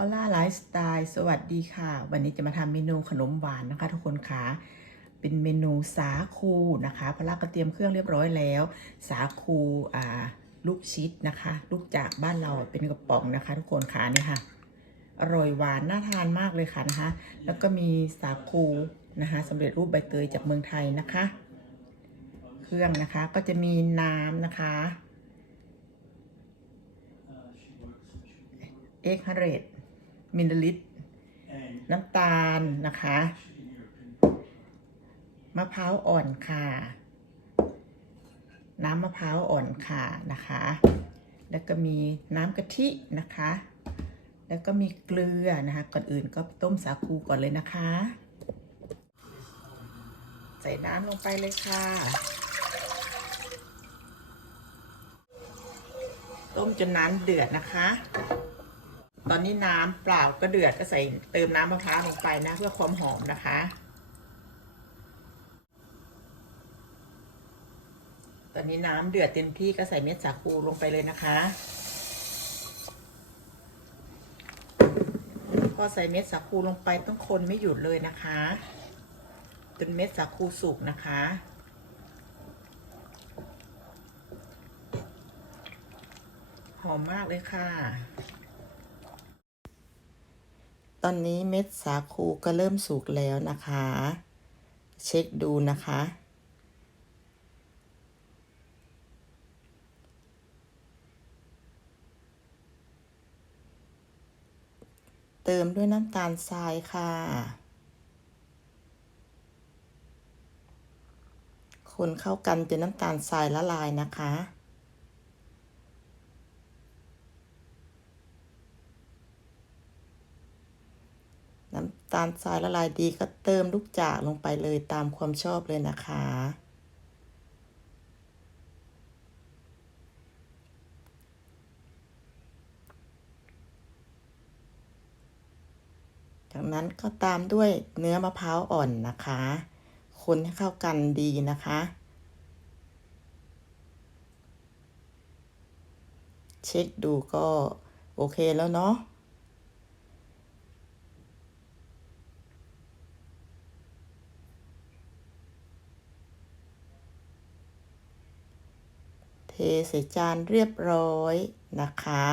อล่าไลฟ์สไตล์สวัสดีค่ะ วันนี้จะมาทำเมนูขนมหวานนะคะ ทุกคนคะเป็นเมนูสาคูนะคะพอล่าก็เตรียมเครื่องเรียบร้อยแล้ว สาคูอ่าลูกชิดนะคะ ลูกจากบ้านเราเป็นกระป๋องนะคะ ทุกคนคะเนี่ยค่ะ อร่อยหวานน่าทานมากเลยค่ะนะคะ แล้วก็มีสาคูนะคะสำเร็จรูปใบเตยจากเมืองไทยนะคะ เครื่องนะคะก็จะมีน้ำนะคะเอ็กฮาเรต มิลลิลิตร น้ำตาลนะคะ มะพร้าวอ่อนค่ะ น้ำมะพร้าวอ่อนค่ะนะคะ แล้วก็มีน้ำกะทินะคะ แล้วก็มีเกลือนะคะ ก่อนอื่นก็ต้มสาคูก่อนเลยนะคะ ใส่น้ำลงไปเลยค่ะต้มจนน้ำเดือดนะคะ ตอนนี้น้ำเปล่าก็เดือดก็ใส่เติมน้ำมะพร้าวลงไปนะ เพื่อความหอมนะคะ ตอนนี้น้ำเดือดเต็มที่ก็ใส่เม็ดสาคูลงไปเลยนะคะ พอใส่เม็ดสาคูลงไปต้องคนไม่หยุดเลยนะคะจนเม็ดสาคูสุกนะคะหอมมากเลยค่ะ ตอนนี้เม็ดสาคูก็เริ่มสุกแล้วนะคะ เช็คดูนะคะ เติมด้วยน้ำตาลทรายค่ะ คนเข้ากันจนน้ำตาลทรายละลายนะคะ น้ำตาลทรายละลายดีก็เติมลูกจากลงไปเลยตามความชอบเลยนะคะ จากนั้นก็ตามด้วยเนื้อมะพร้าวอ่อนนะคะ คนให้เข้ากันดีนะคะ เช็คดูก็โอเคแล้วเนาะ ใส่จานเรียบร้อยนะคะ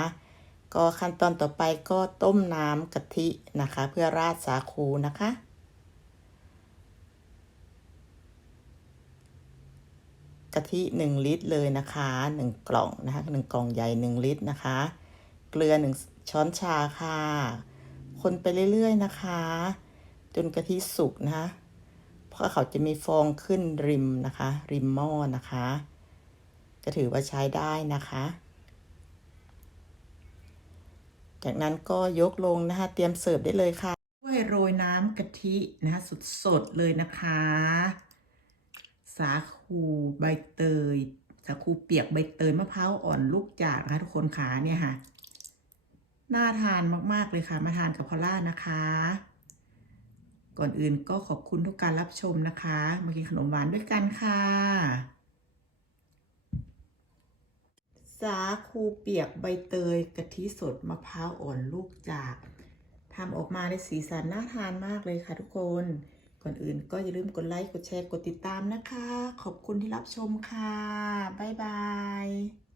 ก็ขั้นตอนต่อไปก็ต้มน้ำกะทินะคะ เพื่อราดสาคูนะคะ กะทิหนึ่งลิตรเลยนะคะหนึ่งกล่องนะคะหนึ่งกล่องใหญ่หนึ่งลิตรนะคะ เกลือหนึ่งช้อนชาค่ะ คนไปเรื่อยๆนะคะ จนกะทิสุกนะคะ เพราะเขาจะมีฟองขึ้นริมนะคะ ริมหม้อนะคะ ก็ถือว่าใช้ได้นะคะ จากนั้นก็ยกลงนะคะ เตรียมเสิร์ฟได้เลยค่ะถ้วยโรยน้ำกะทินะคะสดๆเลยนะคะ สาคูใบเตย สาคูเปียกใบเตยมะพร้าวอ่อนลูกจากนะคะทุกคนขาเนี่ยค่ะน่าทานมาก ๆ เลยค่ะ มาทานกับพอล่านะคะ ก่อนอื่นก็ขอบคุณทุกการรับชมนะคะ มากินขนมหวานด้วยกันค่ะ สาคูเปียกใบเตยกะทิสดมะพร้าวอ่อนลูกจากทำออกมาในสีสันน่าทานมากเลยค่ะทุกคน ก่อนอื่นก็อย่าลืมกดไลค์ กดแชร์ กดติดตามนะคะ ขอบคุณที่รับชมค่ะ บ๊ายบาย